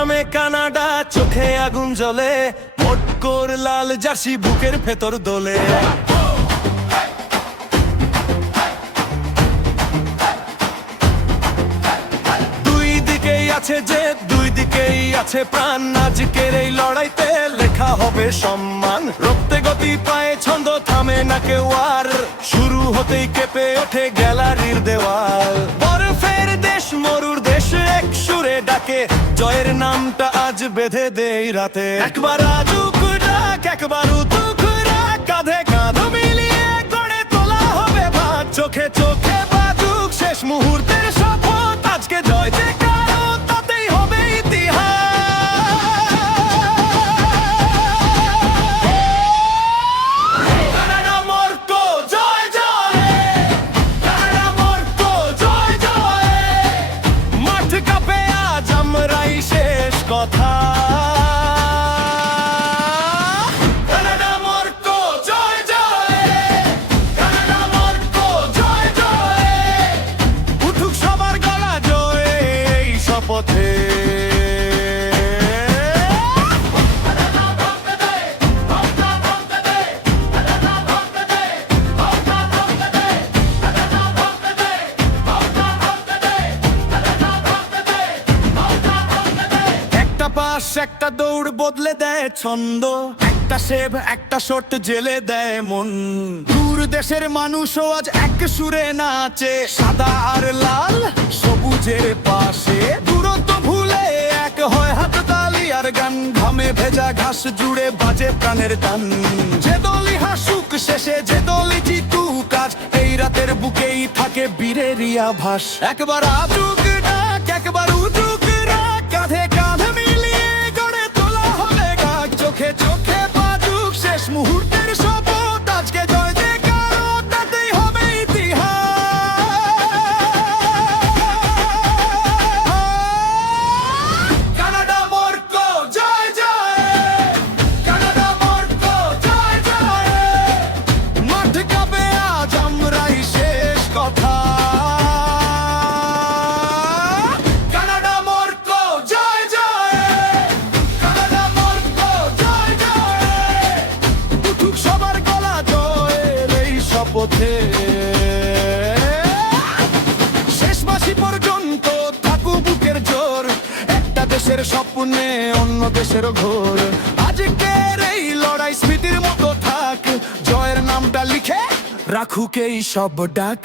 নামে কানাডা, চোখে আগুন জ্বলে, মটকোর লাল জার্সি বুকের ভেতর দোলে। দুই দিকেই আছে যে, দুই দিকেই আছে প্রাণ, আজকের এই লড়াইতে লেখা হবে সম্মান। রক্তে গতি পায়ে ছন্দ, থামে না কেউ আর, শুরু হতেই কেঁপে ওঠে গ্যালারির দেওয়াল। বরফের দেশ মরুর দেশ এক সুরে ডাকে, জয়ের নামটা আজ বেঁধে দেই রাতে। একবার আজুক ডাক, একবার উতুক ডাক, কাঁধে কাঁধ মিলিয়ে গড়ে তোলা হবে ভাগ। চোখে চোখে বাজুক শেষ মুহূর্তের শপথ, আজকে জয় যে কারো তাতেই হবে ইতিহাস। কানাডা মর্কো জয় জয়, কানাডা মর্কো জয় জয়, মাঠ কাঁপে আজ আমরাই শেষ কথা। কানাডা মর্কো জয় জয়, কানাডা মর্কো জয় জয়, উঠুক সবার গলা জয় এই শপথে। একটা পাস একটা দৌড় বদলে দেয় ছন্দ, একটা সেভ একটা শট জেলে দেয় মন। দূর দেশের মানুষও আজ এক সুরে নাচে, সাদা আর লাল সবুজের পাশে। দূরত্ব ভুলে এক হয় হাত তালি আর গান, ঘামে ভেজা ঘাস জুড়ে বাজে প্রাণের টান। যে দলই হাসুক শেষে, যে দলই জিতুক আজ, এই রাতের বুকেই থাকে বীরেরই আভাস। একবার আজুক ডাক, একবার উঠুক রাগ, কাঁধে কাঁধ মিলিয়ে গড়ে তোলা হবে গাগ। চোখে চোখে বাজুক শেষ মুহূর্তের শপথ, আজকে জয় যে কারো তাতেই হবে ইতিহাস। কানাডা মর্কো জয় জয়, কানাডা মর্কো জয় জয়, মাঠ কাঁপে আজ আমরাই শেষ কথা। কানাডা মর্কো জয় জয়, কানাডা মর্কো জয় জয়, উঠুক সবার গলা জয়ের এই শপথে। শেষ বাঁশি পর্যন্ত থাকুক বুকের জোর, একটা দেশের স্বপ্নে অন্য দেশের ঘোর। আজকের এই লড়াই স্মৃতির মতো থাক, জয়ের নামটা লিখে রাখুক এই সব ডাক।